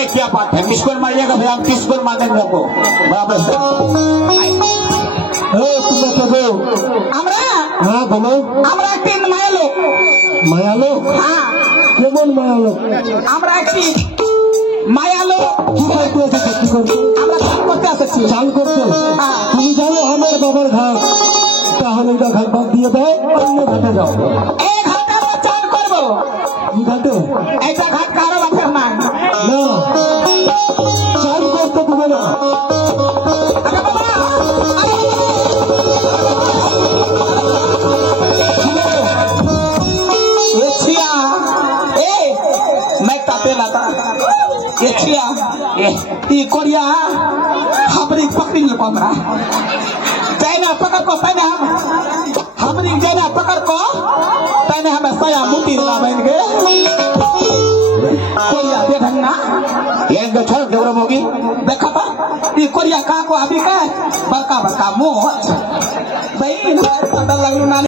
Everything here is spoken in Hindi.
अरे क्या बात है, किसको मारिएगा फिर हम किसको मारेंगे आपको बराबर से। আমরা হ্যাঁ বলো। আমরা একটি মায়ালোক। মায়ালোক? হ্যাঁ। কেমন মায়ালোক? আমরা একটি মায়ালোক। কি করতে এসেছো? কি করতে? আমরা চাল করতে এসেছি। চাল করতে? তুমি জানো আমার বাবার ঘাট, তাহলে এটা ঘাট বাদ দিয়ে দাও, অন্য ঘাটে যাও। এই ঘাটে আমরা চাল করবো। কি ঘাটে? এইটা ঘাট কারো বাপের নাই। না, চাল করতে দেবে না। আরে বাবা, ये छिया, ए, मैं ताते लाता, ये छिया, ये कोरिया, हमारी पकड़ी ले पकड़ा, चाइना पकड़ को पहने हमारी चाइना पकड़ को पहने हमें साया मुट्ठी लगा बैठे, कोरिया देखना, ये इनका छोड़ देवरा मोगी देखा था, ये कोरिया कहाँ को अभी का, बरका बरका मुँह, भाई, पता लगना